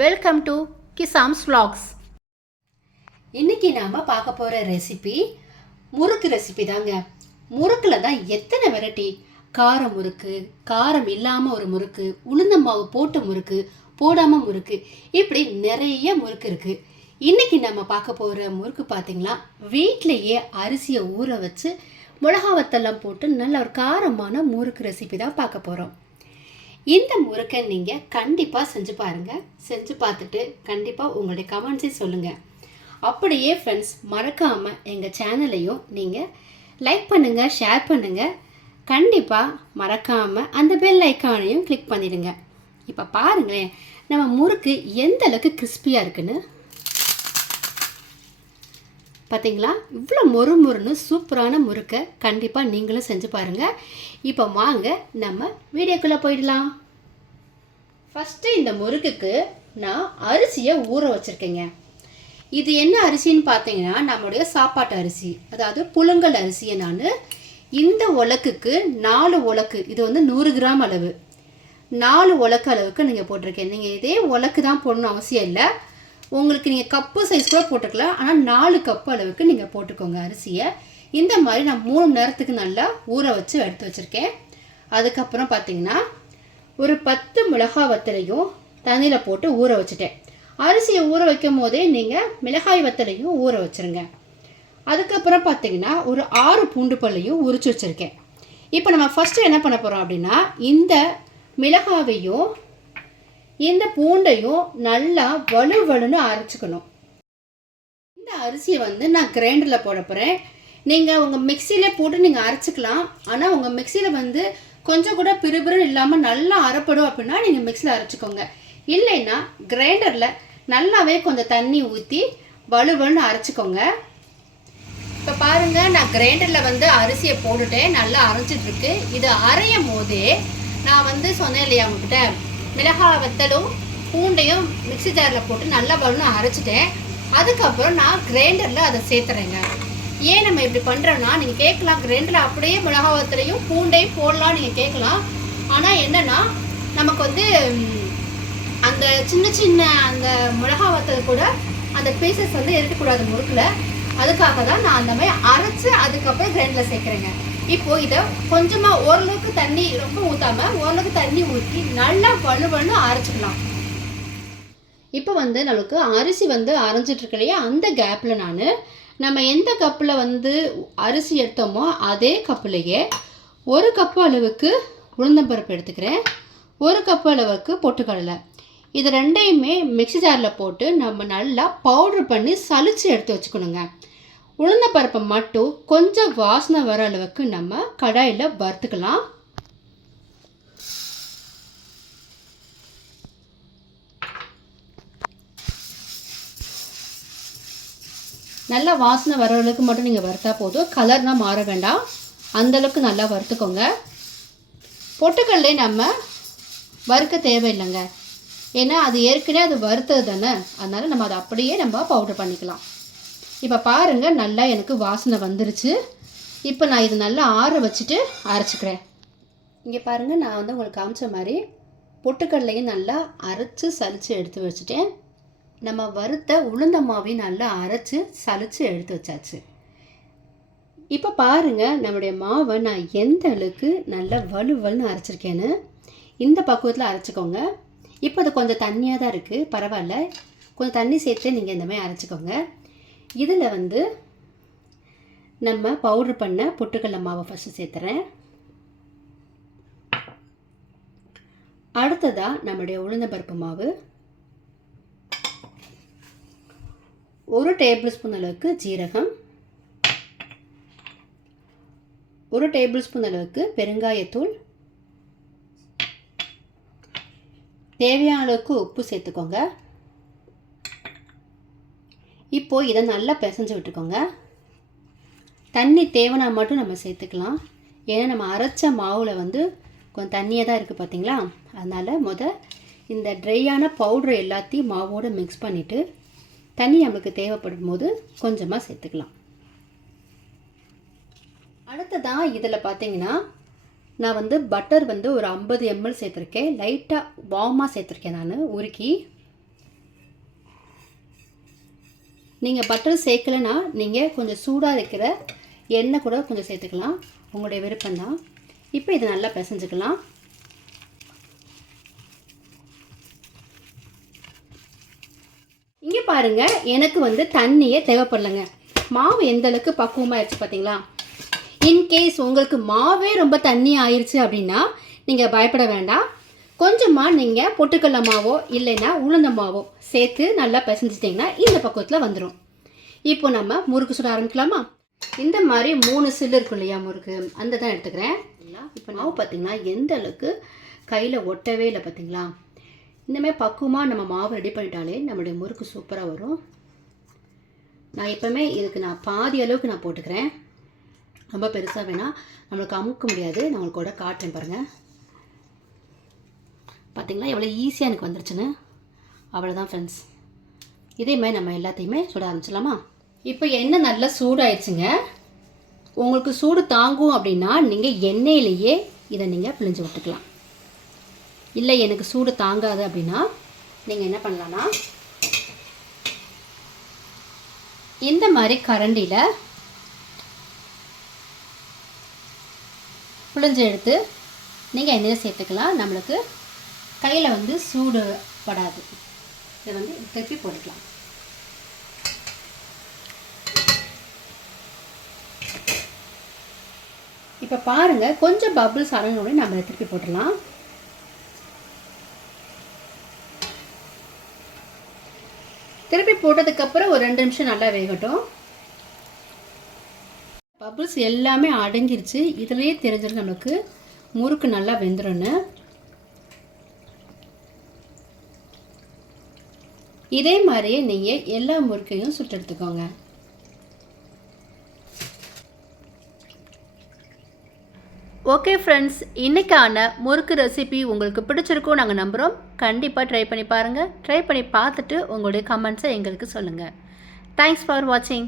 Welcome to கிசாம்ஸ் slacks இன்னைக்கு நாம் பார்க்க போகிற ரெசிபி முறுக்கு ரெசிபி தாங்க. முறுக்கில் தான் எத்தனை வெரைட்டி கார முறுக்கு காரம் இல்லாமல் ஒரு முறுக்கு உளுந்த மாவு போட்ட முறுக்கு போடாமல் முறுக்கு இப்படி நிறைய முறுக்கு இருக்குது இன்னைக்கு நம்ம பார்க்க போகிற முறுக்கு பார்த்திங்களா வீட்டிலையே அரிசியை ஊற வச்சு மிளகாவத்தெல்லாம் போட்டு நல்ல ஒரு காரமான முறுக்கு ரெசிபி தான் பார்க்க போகிறோம் இந்த முறுக்கை நீங்கள் கண்டிப்பாக செஞ்சு பாருங்கள் செஞ்சு பார்த்துட்டு கண்டிப்பாக உங்களுடைய கமெண்ட்ஸையும் சொல்லுங்கள் அப்படியே ஃப்ரெண்ட்ஸ் மறக்காமல் எங்கள் சேனலையும் நீங்கள் லைக் பண்ணுங்கள் ஷேர் பண்ணுங்கள் கண்டிப்பாக மறக்காமல் அந்த பெல் ஐக்கானையும் கிளிக் பண்ணிடுங்க. இப்போ பாருங்களேன் நம்ம முறுக்கு எந்த அளவுக்கு கிறிஸ்பியாக இருக்குன்னு. பார்த்தீங்களா இவ்வளோ மொறு மொறுன்னு சூப்பரான முறுக்கை கண்டிப்பாக நீங்களும் செஞ்சு பாருங்கள் இப்போ வாங்க நம்ம வீடியோக்குள்ளே போயிடலாம். ஃபஸ்ட்டு இந்த முறுக்குக்கு நான் அரிசியை ஊற வச்சுருக்கேங்க. இது என்ன அரிசின்னு பார்த்தீங்கன்னா நம்மளுடைய சாப்பாட்டு அரிசி அதாவது புழுங்கல் அரிசியை நான் இந்த உலக்குக்கு நாலு உலக்கு இது வந்து நூறு கிராம் அளவு. நாலு உலக்கு அளவுக்கு நீங்கள் போட்டிருக்கேன். நீங்கள் இதே உலக்கு தான் போடணும் அவசியம் இல்லை. உங்களுக்கு நீங்கள் கப்பு சைஸ் கூட போட்டுக்கலாம். ஆனால் நாலு கப்பு அளவுக்கு நீங்கள் போட்டுக்கோங்க அரிசியை. இந்த மாதிரி நான் மூணு நேரத்துக்கு நல்லா ஊற வச்சு எடுத்து வச்சுருக்கேன். அதுக்கப்புறம் பார்த்தீங்கன்னா ஒரு பத்து மிளகாய் வத்தலையும் தண்ணியில் போட்டு ஊற வச்சுட்டேன். அரிசியை ஊற வைக்கும் போதே நீங்கள் மிளகாய் வத்தலையும் ஊற வச்சுருங்க. அதுக்கப்புறம் பார்த்தீங்கன்னா ஒரு ஆறு பூண்டு பல்லையும் உரிச்சு வச்சுருக்கேன். இப்போ நம்ம ஃபஸ்ட்டு என்ன பண்ண போகிறோம் அப்படின்னா இந்த மிளகாவையும் இந்த பூண்டையும் நல்லா வலு வலுன்னு அரைச்சிக்கணும். இந்த அரிசியை வந்து நான் கிரைண்டரில் போட போகிறேன் நீங்கள் உங்கள் மிக்சியில் போட்டு நீங்கள் அரைச்சிக்கலாம். ஆனால் உங்கள் மிக்சியில் வந்து கொஞ்சம் கூட பிறுபிறு இல்லாமல் நல்லா அரைப்படும் அப்படின்னா நீங்கள் மிக்சியில் அரைச்சிக்கோங்க. இல்லைன்னா கிரைண்டரில் நல்லாவே கொஞ்சம் தண்ணி ஊற்றி வலுவலுன்னு அரைச்சிக்கோங்க. இப்போ பாருங்கள் நான் கிரைண்டரில் வந்து அரிசியை போட்டுட்டேன். நல்லா அரைச்சிட்டு இது அரையும் போதே நான் வந்து சொன்னேன் இல்லையா உங்ககிட்ட? மிளகாய் வத்தலும் பூண்டையும் மிக்ஸி ஜாரில் போட்டு நல்லா வலுன்னு அரைச்சிட்டேன். அதுக்கப்புறம் நான் கிரைண்டரில் அதை சேர்த்துறேங்க. ஏன் நம்ம இப்படி பண்ணுறோன்னா நீங்கள் கேட்கலாம் கிரைண்டரில் அப்படியே மிளகாய் வத்தலையும் பூண்டையும் போடலாம் நீங்கள் கேட்கலாம். ஆனால் என்னன்னா நமக்கு வந்து அந்த சின்ன சின்ன அந்த மிளகா வத்தல் கூட அந்த பீசஸ் வந்து இருக்கக்கூடாது முறுக்கில். அதுக்காக தான் நான் அந்த மாதிரி அரைச்சி அதுக்கப்புறம் கிரைண்டரில் சேர்க்குறேங்க. இப்போ இதை கொஞ்சமாக ஓரளவுக்கு தண்ணி ரொம்ப ஊற்றாம ஓரளவுக்கு தண்ணி ஊற்றி நல்லா வலுவலு அரைச்சிக்கலாம். இப்போ வந்து நமக்கு அரிசி வந்து அரைஞ்சிட்ருக்கு இல்லையா? அந்த கேப்பில் நான் நம்ம எந்த கப்பில் வந்து அரிசி எடுத்தோமோ அதே கப்புலையே ஒரு கப்பு அளவுக்கு உளுந்தம்பருப்பு எடுத்துக்கிறேன். ஒரு கப்பு அளவுக்கு பொட்டுக்கடலை. இது ரெண்டையுமே மிக்ஸி ஜாரில் போட்டு நம்ம நல்லா பவுடர் பண்ணி சலிச்சு எடுத்து வச்சுக்கணுங்க. உளுந்த பருப்பை மட்டும் கொஞ்சம் வாசனை வர அளவுக்கு நம்ம கடாயில் வறுத்துக்கலாம். நல்லா வாசனை வர அளவுக்கு மட்டும் நீங்கள் வறுத்தா போதும். கலர்னால் மாற வேண்டாம். அந்த அளவுக்கு நல்லா வறுத்துக்கோங்க. பொட்டுக்கல்லே நம்ம வறுக்க தேவையில்லைங்க. ஏன்னா அது ஏற்கனவே அது வறுத்தது தானே. அதனால் நம்ம அதை அப்படியே நம்ம பவுடர் பண்ணிக்கலாம். இப்போ பாருங்கள் நல்லா எனக்கு வாசனை வந்துருச்சு. இப்போ நான் இது நல்லா ஆற வச்சுட்டு அரைச்சிக்கிறேன். இங்கே பாருங்கள் நான் வந்து உங்களுக்கு காமிச்ச மாதிரி பொட்டுக்கடலையும் நல்லா அரைச்சு சலித்து எடுத்து வச்சுட்டேன். நம்ம வறுத்த உளுந்த மாவையும் நல்லா அரைச்சு சலித்து எடுத்து வச்சாச்சு. இப்போ பாருங்கள் நம்முடைய மாவை நான் எந்த அளவுக்கு நல்லா வலுவல்னு அரைச்சிருக்கேன்னு. இந்த பக்குவத்தில் அரைச்சிக்கோங்க. இப்போ அது கொஞ்சம் தண்ணியாக தான் இருக்குது பரவாயில்ல. கொஞ்சம் தண்ணி சேர்த்து நீங்கள் இந்த மாதிரி அரைச்சிக்கோங்க. இதில் வந்து நம்ம பவுட்ரு பண்ண பொட்டுக்கடலை மாவை ஃபஸ்ட்டு சேர்த்துறேன். அடுத்ததாக நம்முடைய உளுந்தம்பருப்பு மாவு. ஒரு டேபிள் ஸ்பூன் அளவுக்கு ஜீரகம். ஒரு டேபிள் ஸ்பூன் அளவுக்கு பெருங்காயத்தூள். தேவையான அளவுக்கு உப்பு சேர்த்துக்கோங்க. இப்போது இதை நல்லா பிசைஞ்சு விட்டுக்கோங்க. தண்ணி தேவைனா மட்டும் நம்ம சேர்த்துக்கலாம். ஏன்னா நம்ம அரைச்ச மாவில் வந்து கொஞ்சம் தண்ணியாக தான் இருக்குது பார்த்தீங்களா அதனால் முத இந்த ட்ரையான பவுட்ரு எல்லாத்தையும் மாவோடு மிக்ஸ் பண்ணிவிட்டு தண்ணி நம்மளுக்கு தேவைப்படும் போது கொஞ்சமாக சேர்த்துக்கலாம். அடுத்ததாக இதில் பார்த்தீங்கன்னா நான் வந்து பட்டர் வந்து ஒரு ஐம்பது எம்எல் சேர்த்துருக்கேன். லைட்டாக வார்மாக சேர்த்துருக்கேன் நான் உருக்கி. நீங்கள் பட்டர் சேர்க்கலைன்னா நீங்கள் கொஞ்சம் சூடாக இருக்கிற எண்ணெய் கூட கொஞ்சம் சேர்த்துக்கலாம். உங்களுடைய விருப்பம்தான் இப்போ இதை நல்லா பிசைஞ்சுக்கலாம். இங்கே பாருங்க எனக்கு வந்து தண்ணியே தேவைப்படலைங்க. மாவு எந்த அளவுக்கு பக்குவமாக ஆயிடுச்சு பார்த்தீங்களா இன்கேஸ் உங்களுக்கு மாவே ரொம்ப தண்ணி ஆயிடுச்சு அப்படின்னா நீங்கள் பயப்பட வேண்டாம். கொஞ்சமாக நீங்கள் பொட்டுக்கடல மாவோ இல்லைன்னா உளுந்த மாவோ சேர்த்து நல்லா பிசைஞ்சிட்டிங்கன்னா இந்த பக்குவத்தில் வந்துடும் இப்போ நம்ம முறுக்கு சுட ஆரம்பிக்கலாமா? இந்த மாதிரி மூணு சில்லு இருக்கும் இல்லையா முறுக்கு? அந்த தான் எடுத்துக்கிறேன். இப்போ மாவு பார்த்தீங்கன்னா எந்த அளவுக்கு கையில் ஒட்டவே இல்லை பார்த்தீங்களா இந்தமாதிரி பக்குவமாக நம்ம மாவு ரெடி பண்ணிட்டாலே நம்மளுடைய முறுக்கு சூப்பராக வரும். நான் எப்போவுமே இதுக்கு நான் பாதி அளவுக்கு நான் போட்டுக்கிறேன். ரொம்ப பெருசாக வேணால் நம்மளுக்கு அமுக்க முடியாது. நான் உங்களுக்கு கூட காட்டுறேன் பாருங்கள் பார்த்தீங்களா எவ்வளோ ஈஸியாக எனக்கு வந்துருச்சுன்னு. அவ்வளோதான் ஃப்ரெண்ட்ஸ் இதேமாதிரி நம்ம எல்லாத்தையுமே சுட ஆரம்பிச்சிடலாமா? இப்போ எண்ணெய் நல்லா சூடாயிடுச்சுங்க உங்களுக்கு சூடு தாங்கும் அப்படின்னா நீங்கள் எண்ணெயிலேயே இதை நீங்கள் பிழிஞ்சு விட்டுக்கலாம். இல்லை எனக்கு சூடு தாங்காது அப்படின்னா நீங்கள் என்ன பண்ணலான்னா இந்த மாதிரி கரண்டியில் புழிஞ்சு எடுத்து நீங்கள் எண்ணெயில் சேர்த்துக்கலாம். நம்மளுக்கு கையில் வந்து சூடு படாது. இதை வந்து திருப்பி போட்டுக்கலாம். இப்போ பாருங்கள் கொஞ்சம் பபுள்ஸ் அடங்கினோடனே நம்ம திருப்பி போட்டுடலாம். திருப்பி போட்டதுக்கப்புறம் ஒரு ரெண்டு நிமிஷம் நல்லா வேகட்டும். பபுள்ஸ் எல்லாமே அடங்கிருச்சு. இதுலேயே தெரிஞ்சிடும் நமக்கு முறுக்கு நல்லா வெந்துடும்னு இதே மாதிரியே நீங்கள் எல்லா முறுக்கையும் சுட்டு எடுத்துக்கோங்க ஓகே ஃப்ரெண்ட்ஸ் இன்றைக்கான முறுக்கு ரெசிபி உங்களுக்கு பிடிச்சிருக்கும் நாங்கள் நம்புகிறோம் கண்டிப்பாக ட்ரை பண்ணி பாருங்கள் ட்ரை பண்ணி பார்த்துட்டு உங்களுடைய கமெண்ட்ஸை எங்களுக்கு சொல்லுங்கள் தேங்க்ஸ் ஃபார் வாட்சிங்